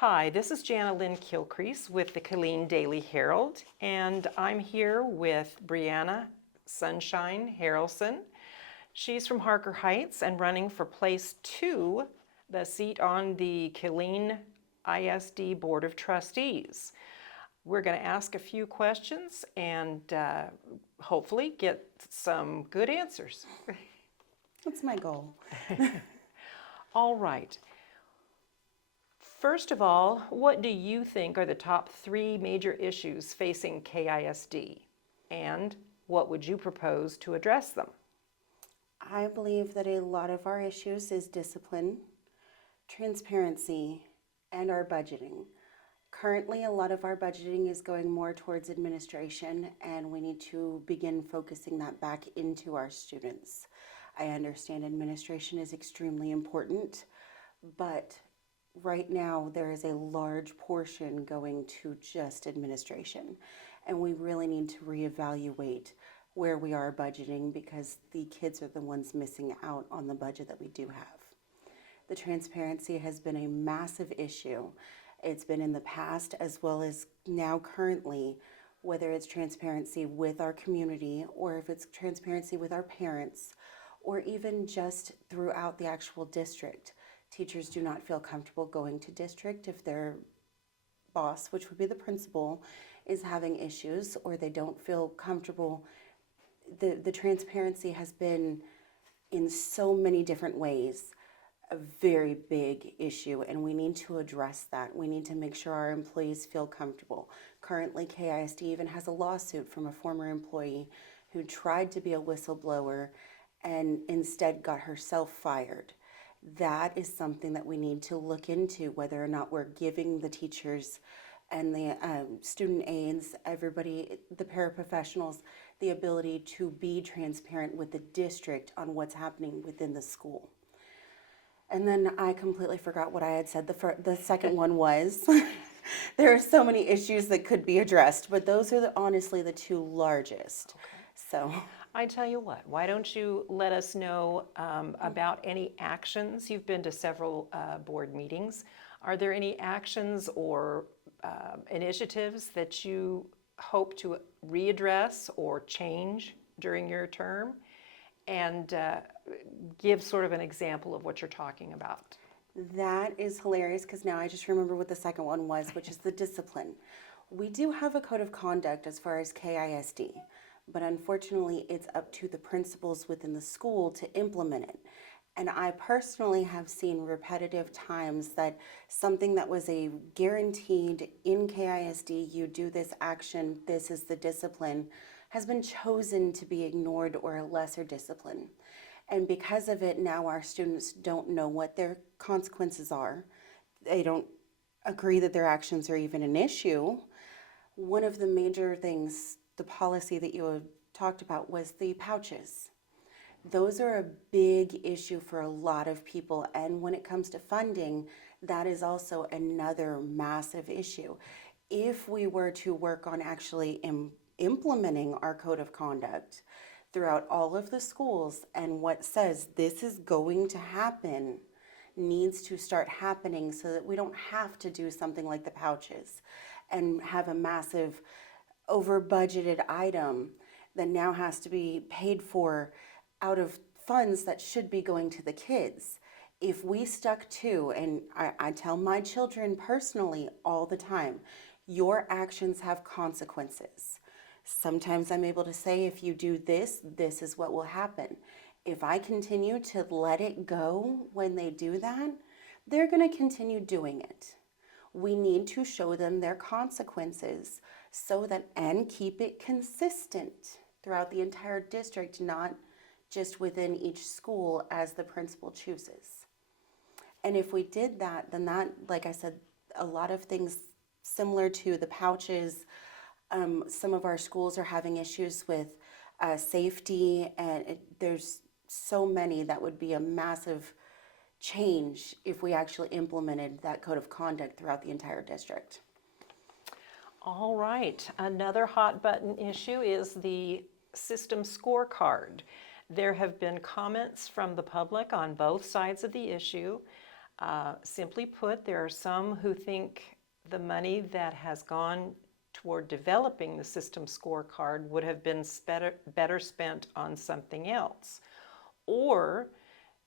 Hi, this is Jana Lynn Kilcrease with the Killeen Daily Herald, and I'm here with Brianna Sunshine Harrelson. She's from Harker Heights and running for Place 2, the seat on the Killeen ISD Board of Trustees. We're going to ask a few questions and hopefully get some good answers. That's my goal. All right. First of all, what do you think are the top 3 major issues facing KISD, and what would you propose to address them? I believe that a lot of our issues is discipline, transparency, and our budgeting. Currently, a lot of our budgeting is going more towards administration, and we need to begin focusing that back into our students. I understand administration is extremely important, but right now there is a large portion going to just administration, and we really need to reevaluate where we are budgeting because the kids are the ones missing out on the budget that we do have. The transparency has been a massive issue. It's been in the past as well as now currently, whether it's transparency with our community or if it's transparency with our parents or even just throughout the actual district. Teachers do not feel comfortable going to district if their boss, which would be the principal, is having issues or they don't feel comfortable. The transparency has been in so many different ways a very big issue, and we need to address that. We need to make sure our employees feel comfortable. Currently, KISD even has a lawsuit from a former employee who tried to be a whistleblower and instead got herself fired. That is something that we need to look into, whether or not we're giving the teachers and the student aides, everybody, the paraprofessionals, the ability to be transparent with the district on what's happening within the school. And then I completely forgot what I had said. The second one was, there are so many issues that could be addressed, but those are honestly the 2 largest. Okay. So I tell you what, why don't you let us know about any actions? You've been to several board meetings. Are there any actions or initiatives that you hope to readdress or change during your term? And give sort of an example of what you're talking about. that is hilarious because now I just remember what the second one was, which is the discipline. We do have a code of conduct as far as KISD, but unfortunately it's up to the principals within the school to implement it. And I personally have seen repetitive times that something that was a guaranteed in KISD, you do this action, this is the discipline, has been chosen to be ignored or a lesser discipline. And because of it, now our students don't know what their consequences are. They don't agree that their actions are even an issue. One of the major things, the policy that you had talked about, was the pouches. Those are a big issue for a lot of people, and when it comes to funding, that is also another massive issue. If we were to work on actually implementing our code of conduct throughout all of the schools, and what says this is going to happen needs to start happening so that we don't have to do something like the pouches and have a massive over budgeted item that now has to be paid for out of funds that should be going to the kids. If we stuck to, and I tell my children personally all the time, your actions have consequences. Sometimes I'm able to say, if you do this, this is what will happen. If I continue to let it go when they do that, they're going to continue doing it. We need to show them their consequences so that, and keep it consistent throughout the entire district, not just within each school as the principal chooses. And if we did that, then that, like I said, a lot of things similar to the pouches, some of our schools are having issues with safety, and there's so many that would be a massive change if we actually implemented that code of conduct throughout the entire district. All right, another hot button issue is the system scorecard. There have been comments from the public on both sides of the issue. Simply put, there are some who think the money that has gone toward developing the system scorecard would have been better spent on something else. Or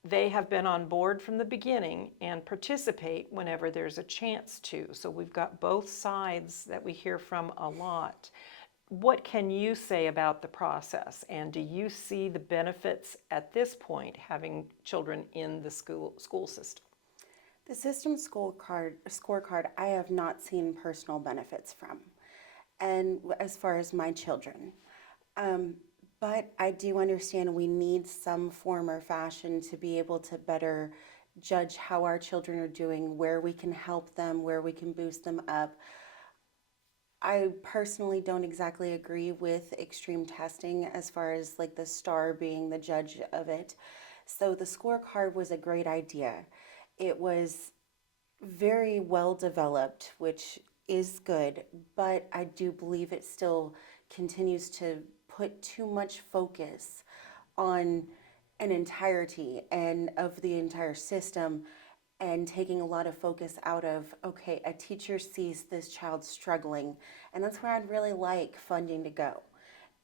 they have been on board from the beginning and participate whenever there's a chance to. So we've got both sides that we hear from a lot. What can you say about the process? And do you see the benefits at this point having children in the school system? The system scorecard, I have not seen personal benefits from, and as far as my children. But I do understand we need some form or fashion to be able to better judge how our children are doing, where we can help them, where we can boost them up. I personally don't exactly agree with extreme testing as far as like the star being the judge of it. So the scorecard was a great idea. It was very well developed, which is good, but I do believe it still continues to put too much focus on an entirety and of the entire system, and taking a lot of focus out of, okay, a teacher sees this child struggling, and that's where I'd really like funding to go,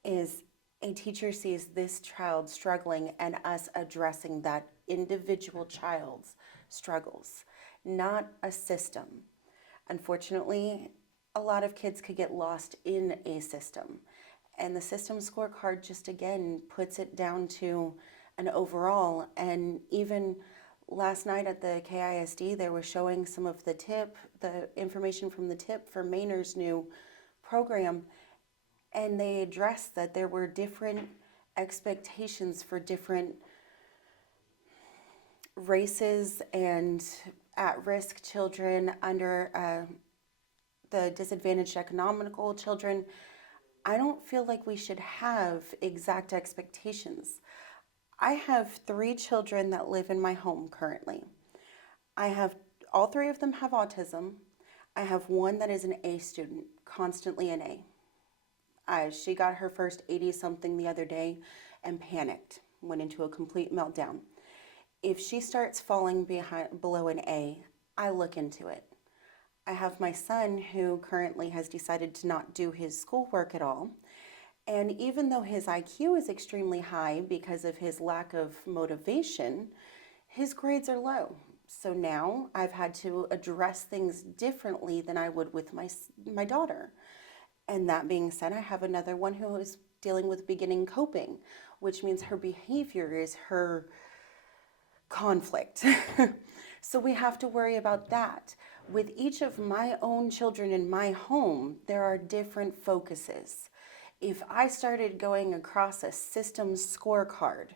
is a teacher sees this child struggling and us addressing that individual child's struggles, not a system. Unfortunately, a lot of kids could get lost in a system, and the system scorecard just again puts it down to an overall. And even last night at the KISD, they were showing some of the information from the tip for Mainer's new program, and they addressed that there were different expectations for different races and at-risk children under the disadvantaged economical children. I don't feel like we should have exact expectations. I have 3 children that live in my home currently. All 3 of them have autism. I have one that is an A student, constantly an A. She got her first 80-something the other day and panicked, went into a complete meltdown. If she starts falling below an A, I look into it. I have my son who currently has decided to not do his schoolwork at all. And even though his IQ is extremely high because of his lack of motivation, his grades are low. So now I've had to address things differently than I would with my daughter. And that being said, I have another one who is dealing with beginning coping, which means her behavior is her conflict. So we have to worry about that. With each of my own children in my home, there are different focuses. If I started going across a system scorecard,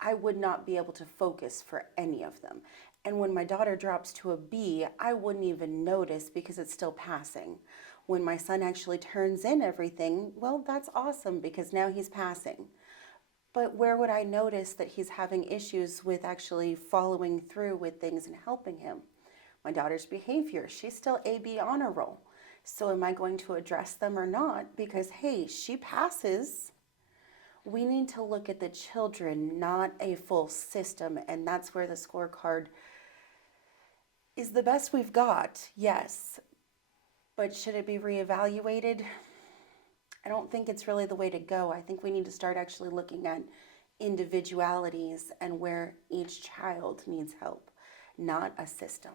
I would not be able to focus for any of them. And when my daughter drops to a B, I wouldn't even notice because it's still passing. When my son actually turns in everything, well, that's awesome because now he's passing. But where would I notice that he's having issues with actually following through with things and helping him? My daughter's behavior, she's still AB honor roll. So am I going to address them or not? Because, hey, she passes. We need to look at the children, not a full system. And that's where the scorecard is the best we've got, yes. But should it be reevaluated? I don't think it's really the way to go. I think we need to start actually looking at individualities and where each child needs help, not a system.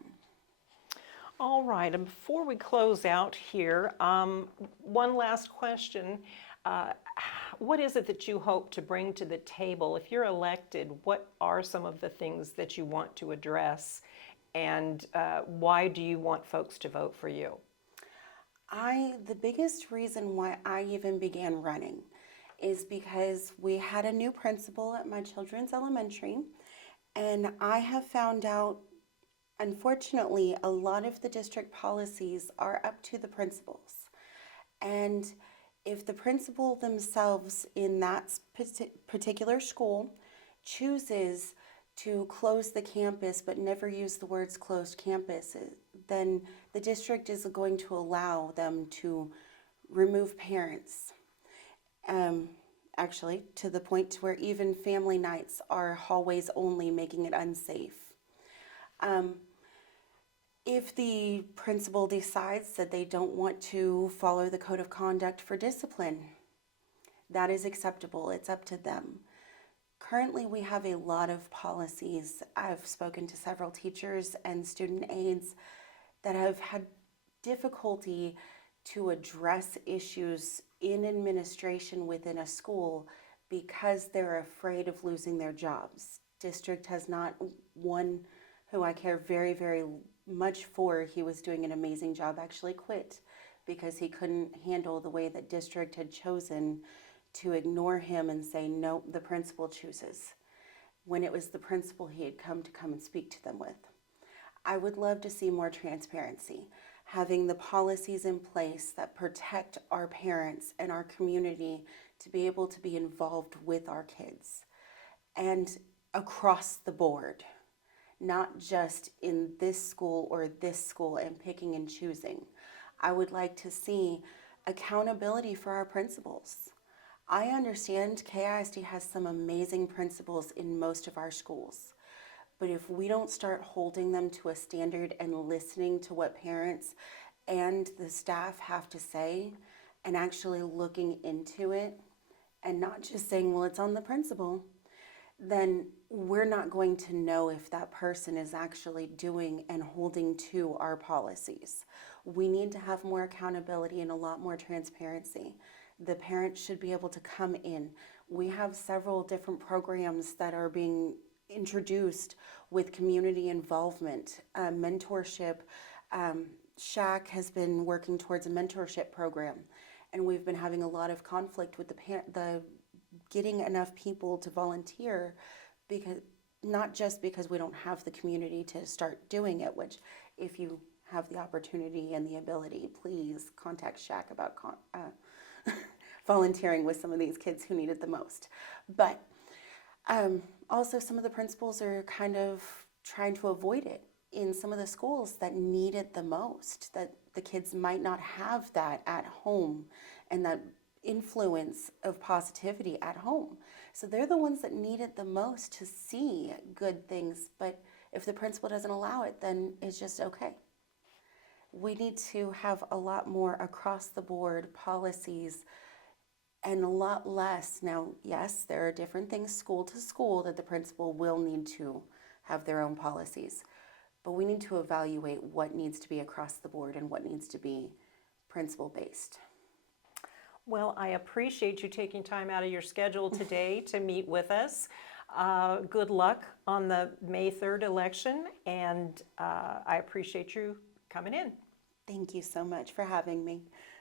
All right, and before we close out here, one last question. What is it that you hope to bring to the table? If you're elected, what are some of the things that you want to address, and why do you want folks to vote for you? The biggest reason why I even began running is because we had a new principal at my children's elementary, and I have found out, unfortunately, a lot of the district policies are up to the principals. And if the principal themselves in that particular school chooses to close the campus but never use the words closed campus, then the district is going to allow them to remove parents. Actually, to the point where even family nights are hallways only, making it unsafe. If the principal decides that they don't want to follow the code of conduct for discipline, that is acceptable. It's up to them. Currently, we have a lot of policies. I've spoken to several teachers and student aides that have had difficulty to address issues in administration within a school because they're afraid of losing their jobs. District has not, one who I care very, very much for, he was doing an amazing job, actually quit because he couldn't handle the way that district had chosen to ignore him and say, no, the principal chooses, when it was the principal he had come and speak to them with. I would love to see more transparency, having the policies in place that protect our parents and our community to be able to be involved with our kids, and across the board, not just in this school or this school and picking and choosing. I would like to see accountability for our principals. I understand KISD has some amazing principals in most of our schools, but if we don't start holding them to a standard and listening to what parents and the staff have to say and actually looking into it and not just saying, well, it's on the principal, then we're not going to know if that person is actually doing and holding to our policies. We need to have more accountability and a lot more transparency. The parents should be able to come in. We have several different programs that are being introduced with community involvement, mentorship. SHAC has been working towards a mentorship program, and we've been having a lot of conflict with the getting enough people to volunteer, because not just because we don't have the community to start doing it, which if you have the opportunity and the ability, please contact SHAC about volunteering with some of these kids who need it the most. But also some of the principals are kind of trying to avoid it in some of the schools that need it the most, that the kids might not have that at home and that influence of positivity at home. So they're the ones that need it the most to see good things, but if the principal doesn't allow it, then it's just okay. We need to have a lot more across the board policies and a lot less. Now, yes, there are different things school to school that the principal will need to have their own policies, but we need to evaluate what needs to be across the board and what needs to be principal based. Well, I appreciate you taking time out of your schedule today to meet with us. Good luck on the May 3rd election, and I appreciate you coming in. Thank you so much for having me.